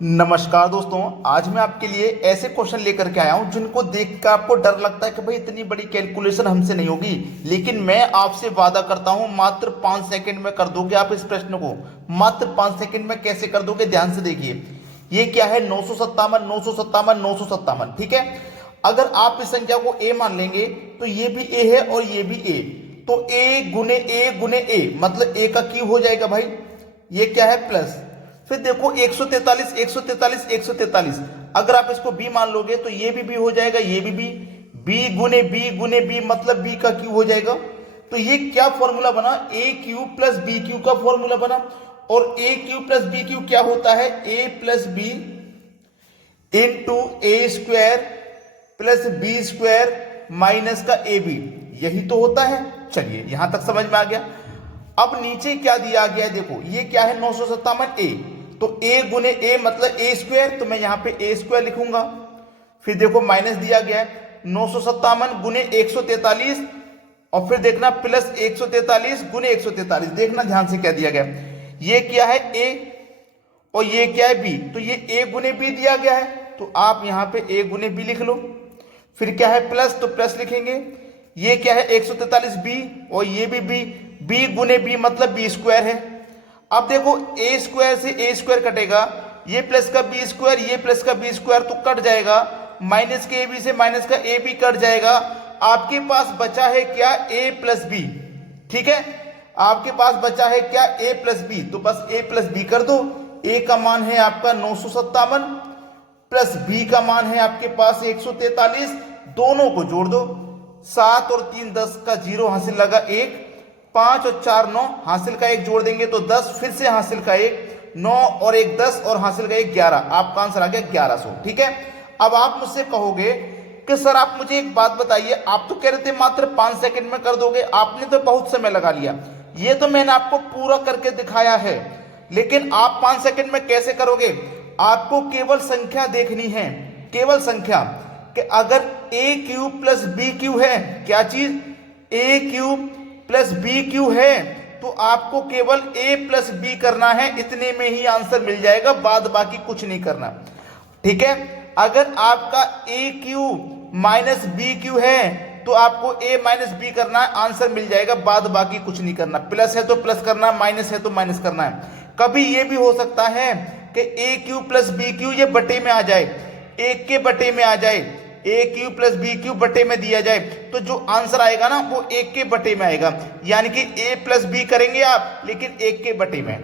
नमस्कार दोस्तों, आज मैं आपके लिए ऐसे क्वेश्चन लेकर के आया हूं जिनको देखकर आपको डर लगता है कि भाई इतनी बड़ी कैलकुलेशन हमसे नहीं होगी। लेकिन मैं आपसे वादा करता हूं मात्र 5 सेकंड में कर दोगे आप इस प्रश्न को। मात्र 5 सेकंड में कैसे कर दोगे, ध्यान से देखिए। ये क्या है, 957 957 957, ठीक है। अगर आप इस संख्या को ए मान लेंगे तो ये भी ए है और ये भी ए, तो ए गुने ए गुने ए मतलब ए का क्यूब हो जाएगा भाई। ये क्या है, प्लस। फिर देखो 143 143 143, अगर आप इसको b मान लोगे तो ये भी b हो जाएगा, ये भी b गुने b मतलब b का क्यूब हो जाएगा। तो ये क्या फॉर्मूला बना, a cube plus B cube का फॉर्मूला बना। और a cube plus B cube क्या होता है, a plus b into a square plus b square minus का ए बी, यही तो होता है। चलिए यहां तक समझ में आ गया। अब नीचे क्या दिया गया है, देखो ये क्या है, 957 ए, तो a गुने a मतलब a स्क्वायर, तो मैं यहां पे a स्क्वायर लिखूंगा। फिर देखो माइनस दिया गया है 957 गुने 143, और फिर देखना प्लस 143 गुने 143, देखना ध्यान से क्या दिया गया। ये क्या है a और ये क्या है b, तो ये a गुने b दिया गया है, तो आप यहां पे a गुने b लिख लो। फिर क्या है प्लस, तो प्लस लिखेंगे। ये क्या है 143 b और ये भी b गुने b मतलब b स्क्वायर है। अब देखो ए स्क्वायर से ए स्क्वायर कटेगा, ये प्लस का बी स्क्वायर, ये प्लस का बी स्क्वायर तो कट जाएगा, माइनस के ए बी से माइनस का ए बी कट जाएगा। आपके पास बचा है क्या, ए प्लस बी, ठीक है। आपके पास बचा है क्या, ए प्लस बी, तो बस ए प्लस बी कर दो। ए का मान है आपका 957 प्लस बी का मान है आपके पास 143, दोनों को जोड़ दो। 7 और 3 10 का 0 हासिल लगा 1, 5 और 4 9, हासिल का 1 जोड़ देंगे तो 10, फिर से हासिल का 1, 9 और 1 10 और हासिल का 1 11, आपका आंसर आ गया 1100, ठीक है। अब आप मुझसे कहोगे कि सर आप मुझे एक बात बताइए, आप तो कह रहे थे मात्र 5 सेकंड में कर दोगे, आपने तो बहुत समय लगा लिया। ये तो मैंने आपको पूरा करके दिखाया है, लेकिन आप 5 सेकंड में कैसे करोगे। आपको केवल संख्या देखनी है, केवल संख्या, कि अगर ए क्यूब प्लस बी क्यूब है, क्या चीज, ए क्यूब प्लस बी क्यू है, तो आपको केवल a प्लस बी करना है, इतने में ही आंसर मिल जाएगा, बाद बाकी कुछ नहीं करना, ठीक है। अगर आपका a cube minus b cube है तो आपको a माइनस बी करना है, आंसर मिल जाएगा, बाद बाकी कुछ नहीं करना। प्लस है तो प्लस करना, माइनस है तो माइनस करना है। कभी ये भी हो सकता है कि a cube plus b cube ये बटे में आ जाए, एक के बटे में आ जाए, ए क्यू प्लस बी क्यू बटे में दिया जाए, तो जो आंसर आएगा ना वो एक के बटे में आएगा, यानी कि ए प्लस बी करेंगे आप लेकिन एक के बटे में।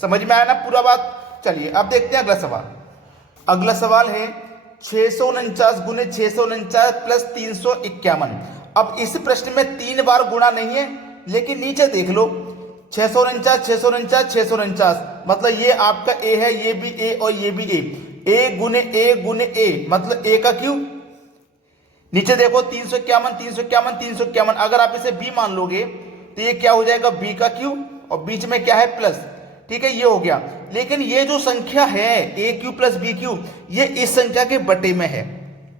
समझ में आया ना पूरा बात। चलिए अब देखते हैं अगला सवाल। अगला सवाल है 649 गुने 649 प्लस 351। अब इस प्रश्न में 3 बार गुणा नहीं है, लेकिन नीचे देख लो 649 649 649, मतलब ये आपका ए है, ये भी ए और ये भी ए गुने ए मतलब ए का क्यूब। नीचे देखो 351 351 351, अगर आप इसे b मान लोगे तो ये क्या हो जाएगा, b का क्यूब, और बीच में क्या है प्लस, ठीक है, ये हो गया। लेकिन ये जो संख्या है a cube plus B cube, ये इस संख्या के बटे में है,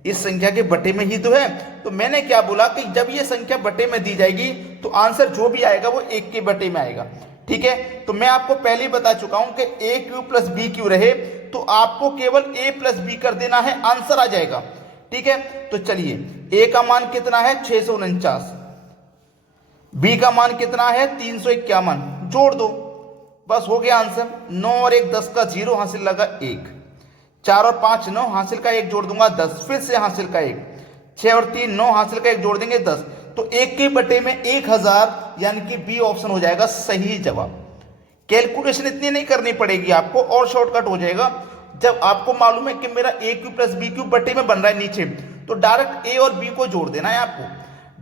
इस संख्या के बटे में ही तो है। तो मैंने क्या बोला कि जब ये संख्या बटे में दी जाएगी तो आंसर जो भी आएगा वो एक के बटे में आएगा, ठीक है। तो मैं आपको पहले ही बता चुका हूं कि a cube plus B cube रहे तो आपको केवल a प्लस बी कर देना है, आंसर आ जाएगा, ठीक है। तो चलिए a का मान कितना है 649, b का मान कितना है 351, जोड़ दो, बस हो गया आंसर। 9 और 1 10 का 0 हासिल लगा 1, 4 और 5 9 हासिल का 1 जोड़ दूंगा 10, फिर से हासिल का 1, 6 और 3 9 हासिल का 1 जोड़ देंगे 10, तो 1 के बटे में 1000, यानी कि बी ऑप्शन हो जाएगा सही जवाब। कैलकुलेशन इतनी नहीं करनी पड़ेगी आपको और शॉर्टकट हो जाएगा। जब आपको मालूम है कि मेरा ए क्यू प्लस बी क्यू बटे में बन रहा है नीचे, तो डायरेक्ट ए और बी को जोड़ देना है आपको।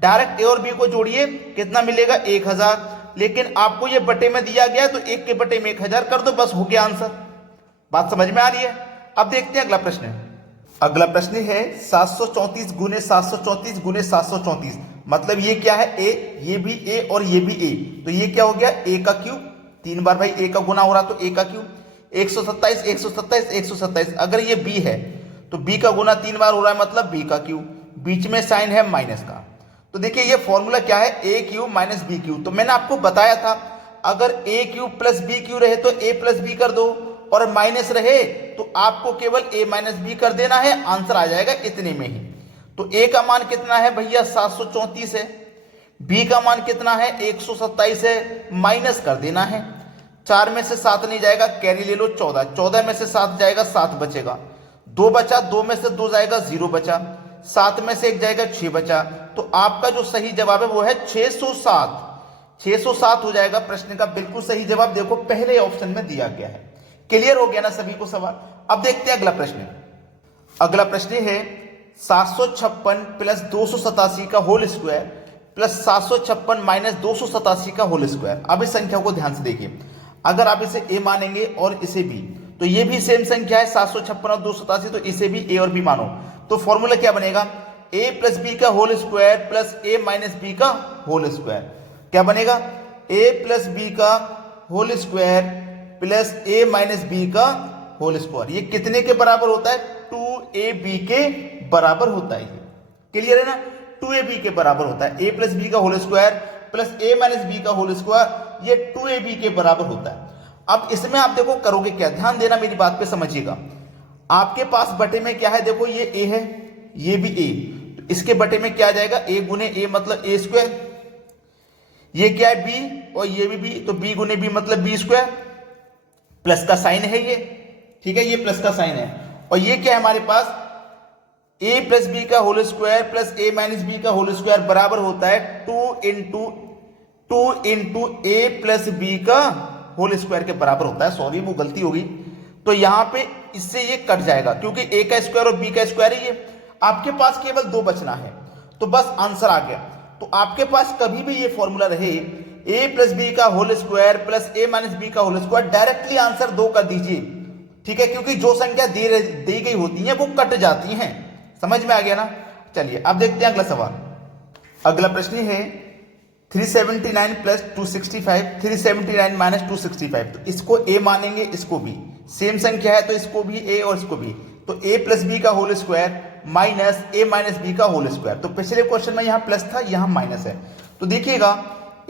डायरेक्ट ए और बी को जोड़िए, कितना मिलेगा 1000, लेकिन आपको ये बटे में दिया गया है तो 1 के बटे में 1000 कर दो, बस हो गया आंसर। बात समझ में आ रही है। अब देखते हैं अगला प्रश्न। अगला प्रश्न है 734 गुने 734 गुने 734, मतलब ये क्या है, ए, ये भी ए और ये भी ए, तो ये क्या हो गया, ए का क्यूब। 3 बार भाई ए का गुना हो रहा तो ए का क्यूब। 127 127 127, अगर ये b है तो b का गुना 3 बार हो रहा है, मतलब b का क्यूब, बीच में साइन है माइनस का। तो देखिए ये फॉर्मूला क्या है, a cube minus B cube. तो मैंने आपको बताया था अगर a cube plus B cube रहे तो a प्लस बी कर दो, और माइनस रहे तो आपको केवल a माइनस बी कर देना है, आंसर आ जाएगा इतने में ही। तो a का मान कितना है भैया 734 है, b का मान कितना है 127 है, माइनस कर देना है। 4 में से 7 नहीं जाएगा, कैरी ले लो 14, 14 में से 7 जाएगा 7 बचेगा, 2 बचा, 2 में से 2 जाएगा 0 बचा, 7 में से 1 जाएगा 6 बचा। तो आपका जो सही जवाब है वो है 607। 607 हो जाएगा प्रश्न का बिल्कुल सही जवाब, देखो पहले ऑप्शन में दिया गया है। क्लियर हो गया ना सभी को सवाल। अब देखते हैं अगला प्रश्न। अगला प्रश्न है 756 प्लस 287 का होल स्क्वायर प्लस 756 माइनस 287 का होल स्क्वायर। अब इस संख्या को ध्यान से देखिए, अगर आप इसे a मानेंगे और इसे b, तो ये भी सेम संख्या है 756 और 287, तो इसे भी a और b मानो। तो फॉर्मूला क्या बनेगा, a प्लस बी का whole square plus a minus B का होल स्क्वायर। क्या बनेगा, a प्लस बी का whole square plus a minus B का होल स्क्वायर। ये कितने के बराबर होता है, 2ab के बराबर होता है। ये क्लियर है ना, 2ab के बराबर होता है। a प्लस बी का whole square plus a minus B का होल स्क्वायर, ये 2ab के बराबर होता है। अब इसमें आप देखो करोगे क्या, ध्यान देना मेरी बात पे, समझिएगा। आपके पास बटे में क्या है, देखो ये a है, ये भी a, तो इसके बटे में क्या आ जाएगा, a गुने a मतलब a स्क्वायर। ये क्या है b और ये भी b, तो b गुने b मतलब b स्क्वायर। प्लस का साइन है ये, ठीक है, ये प्लस का साइन है। और ये क्या है हमारे पास, a प्लस बी का whole square plus a minus B का होल स्क्वायर बराबर होता है 2 इंटू a प्लस बी का होल स्क्वायर के बराबर होता है। सॉरी वो गलती होगी, तो यहां पे इससे ये कट जाएगा क्योंकि a का स्क्वायर और b का स्क्वायर है ये। आपके पास केवल 2 बचना है, तो बस आंसर आ गया। तो आपके पास कभी भी ये फॉर्मूला रहे a प्लस बी का whole square plus a minus B का होल स्क्वायर, डायरेक्टली आंसर 2 कर दीजिए, ठीक है, क्योंकि जो संख्या दी गई होती है वो कट जाती हैं। समझ में आ गया ना। चलिए अब देखते हैं अगला सवाल। अगला प्रश्न है 379 प्लस 265, 379 माइनस 265। तो इसको a मानेंगे, इसको b, सेम संख्या है तो इसको भी a और इसको b। तो a प्लस बी का whole square minus a minus B का होल स्क्वायर। तो पिछले क्वेश्चन में यहाँ प्लस था, यहाँ माइनस है, तो देखिएगा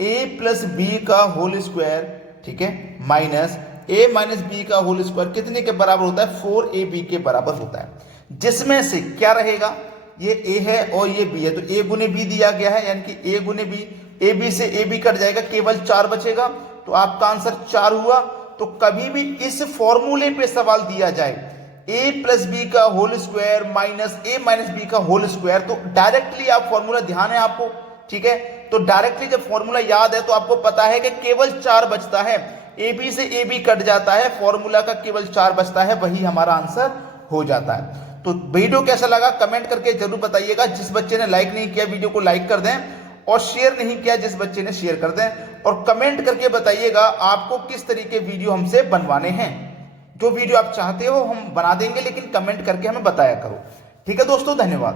a प्लस बी का होल स्क्वायर, ठीक है, माइनस a माइनस बी का होल स्क्वायर कितने के बराबर होता है, 4ab के बराबर होता है। जिसमें से क्या रहेगा, ये a है और ये b है, तो a गुने b दिया गया है, यानी कि a गुने b, ab से ab कट जाएगा, केवल 4 बचेगा, तो आपका आंसर 4 हुआ। तो कभी भी इस फॉर्मूले पे सवाल दिया जाए a प्लस बी का whole square minus a minus B का होल स्क्वायर, तो डायरेक्टली आप फॉर्मूला, ध्यान है आपको, ठीक है, तो डायरेक्टली जब फॉर्मूला याद है तो आपको पता है कि केवल 4 बचता है, ab से ab कट जाता है, फॉर्मूला का केवल 4 बचता है, वही हमारा आंसर हो जाता है। तो वीडियो कैसा लगा कमेंट करके जरूर बताइएगा। जिस बच्चे ने लाइक नहीं किया वीडियो को लाइक कर दें, और शेयर नहीं किया जिस बच्चे ने शेयर कर दें, और कमेंट करके बताइएगा आपको किस तरीके वीडियो हमसे बनवाने हैं। जो वीडियो आप चाहते हो हम बना देंगे, लेकिन कमेंट करके हमें बताया करो। ठीक है दोस्तों, धन्यवाद।